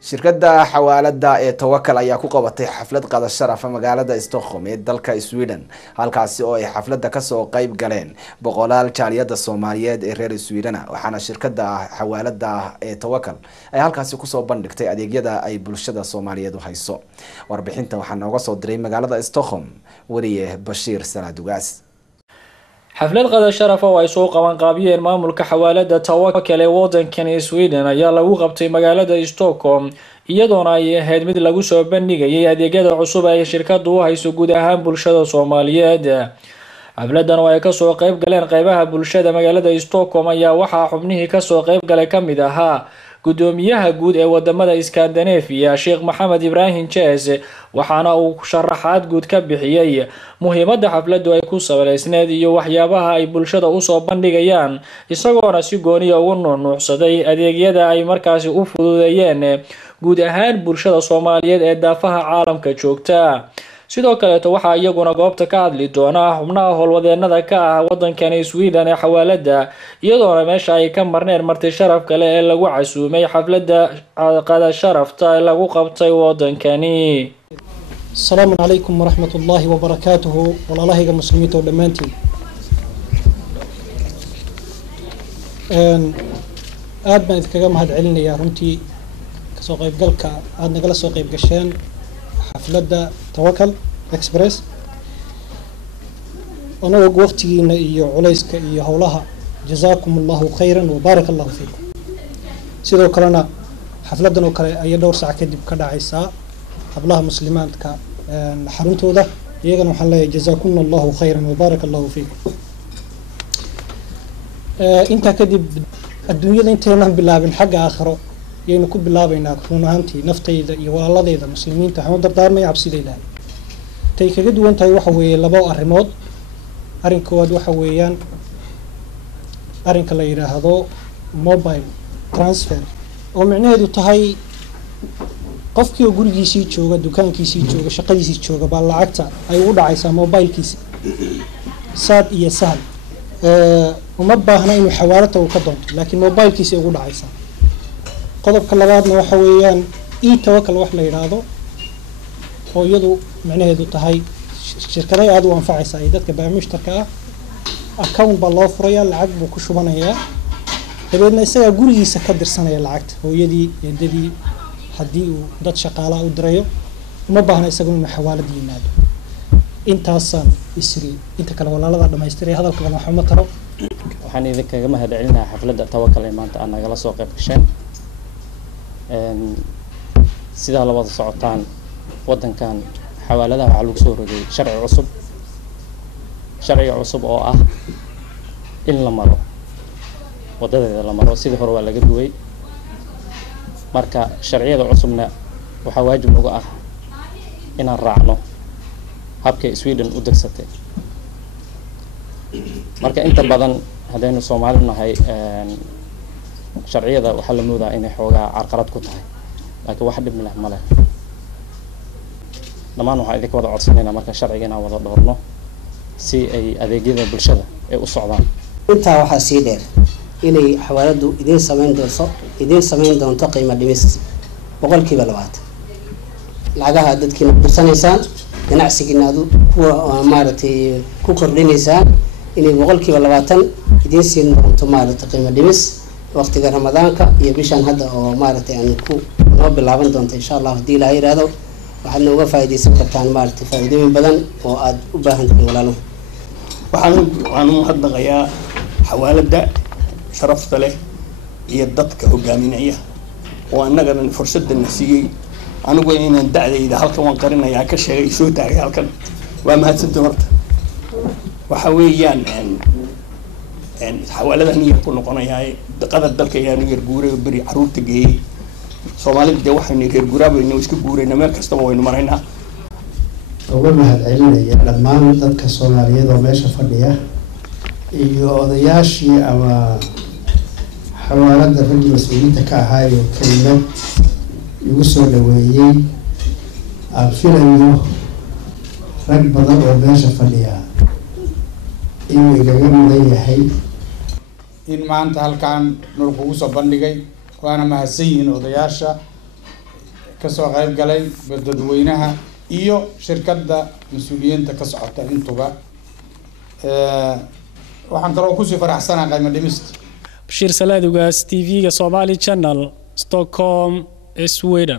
shirkadda xawaalada ee Tawakkal ayaa ku qabatay xaflad qada sharaf magaalada Stockholm ee dalka Sweden halkaasi oo ay xafladda ka soo qayb galeen boqolaal jaaliyada Soomaaliyeed ee reer Sweden waxaana shirkadda xawaalada ee Tawakkal ay halkaasi ku soo bandhigtay adeegyada ay bulshada Soomaaliyeed u hayso warbixinta waxaa nooga soo diray magaalada Stockholm wariye Bashiir Salaadugaas xaflad qada sharaf oo ay soo qaban qaabiyeen maamulka xawaalada Tawakkal ee wadankan Sweden ayaa lagu qabtay magaalada Stockholm iyadoona ay ahayd mid lagu soo bandhigay adeegyada cusub ee shirkaddu u hayso guud ahaan bulshada Soomaaliyeed. xafladan oo ay ka soo qayb galeen qaybaha bulshada magaalada Stockholm ayaa waxaa xubnihii ka soo qayb galay kamid ahaa gudoomiyaha guud ee wadamada Scandinavia Sheikh Maxamed Ibrahim Cheese waxaana uu sharaxaad guud ka bixiyay muhiimadda xafladdu ay ku saabsanayd iyo waxyaabaha ay bulshada u soo bandhigayaan isagoona si gooni ah ugu nuuxsaday adeegyada ay markaasi u fududeeyeen guud ahaan bulshada Soomaaliyeed ee daafaha caalamka joogta. sidoo kale waxaa iyaguna goobta ka hadli doona xubnaha howlwadeenada ka ah wadankan Sweden ee xawaalada iyadoona meesha ay ka marneen marti sharaf kale ee lagu casuumay xafladda qada sharafta ee lagu qabtay wadankani. السلام عليكم ورحمة الله وبركاته والله يا مسلمين ودمانتي aad baan idinkaga mahad celinayaa runtii kasoo qayb galka aad nagala soo qayb gasheen xafladda Tawakkal Express anagu waqtigiina iyo culayska iyo howlaha jazaakumullahu khayran wa barakallahu fiikum. sidoo kalena xafladan oo kale ay dhowr saac kadib ka dhacaysaa hablaha muslimaadka xaruntooda iyagana waxaan leeyahay jazaakumullahu khayran wa barakallahu fiikum. inta kadib adduunyada inteenan bilaabin xagga aakhiro yaynu ku bilaabaynaa run ahaantii naftayda iyo walaaladayda muslimiinta waxaan u dardaarmaya cabsida Ilaahay. tay kaga duwan tahay waxa weeye laba arrimood. arrinka koowaad waxa weeyaan arrinka la yiraahdo mobile transfer oo micnaheedu tahay qofkii oo gurigiisii jooga dukaankiisii jooga shaqadiisii jooga baa lacagta ay u dhacaysaa mobilkiisa saad iyo sahal uma baahna inuu xawaalada uu ka doonto laakiin mobilkiisa ugu dhacaysaa. qodobka labaadna waxa weeyaan Tawakkal wax la yiraahdo oo iyadu macnaheedu tahay shirkadaha aad u anfacaysa ay dadka baamishtarka ah account baa loo furaya lacag buu ku shubanayaa dabeedna isaga gurigiisa ka dirsanaya lacagta hooyadii eedadii haddii uu dad shaqaala u dirayo uma baahna isagu inuu xawaalad yimaado. intaasaan isri inta kale walaalada dhamaystiray hadalkana waxa ma taro waxaan idinkaga mahad celinayaa xafladda Tawakkal ee maanta aan nagala soo qayb gasheen sida la wada socotaan wadankan xawaaladaha waxa lagu soo rogay sharci cusub oo ah in la maro wadadeeda la maro sidii hore waa laga duway marka sharciyada cusubna waxa waajib uga ah inaan raacno habka Sweden u degsatay. marka inta badan hadaynu Soomaali nahay sharciyada waxa la moodaa inay xoogaa carqalad ku tahay laakiin wax dhib ma leh dhamaan waxa idinka wada codsanaynaa marka sharciga inaan wada dhowrno si ay adeegyada bulshada ay u socdaan. intaa waxaa sii dheer inay xawaaladu idin sameyn doonto qiimo dhimis 20% lacagaha dadkiina bursanaysaan ganacsigiina aad maaragtay ku kordhinaysaan inay 20% idin siin doonto maaragtay qiimo dhimis waqtiga Ramadaanka iyo bishan hadda oo maaragtay aan ku noo bilaaban doonto insha Allah hadii Ilaahay yiraahdo waxaad nooga faa'iideysan kartaan maaragtay faa'iidooyin badan oo aad u baahan tahay walaalo. waxaan u hadlaqayaa xawaalada sharafta leh iyo dadka hogaaminaya oo annagana fursaddan siiyay anigu inaan dacdayda halkan waan qarinayaa ka sheegay soo taagay halkan waa mahadsantahay horta waxa weeyaan xawaaladahan iyo ku noqonayaa qadar dalka ayaan yar guuray bari caruurta geeyay Soomaalida waxayna reer guuraabayna iska guurayna meel kasta waynu maraynaa. uga mahad celinaya dhammaan dadka Soomaaliyeed oo meesha fadhiya iyo odayaashii ama xawaalada ragga mas'uuliyiinta ka ahaa oo kelmad igu soo dhaweeyay aan filayo rag badan oo meesha fadhiya inuu igaga mudan yahay in maanta halkaan nol kugu soo bandhigay waana mahadsan yihiin odayaasha kasoo qayb galay dadweynaha iyo shirkadda mas'uuliyiinta ka socota intuba waxaan kaloo ku sii faraxsanahay qiimo dhimista. Bashir Salaad Ugaas, TV-ga Somali Channel, Stockholm, Sweden.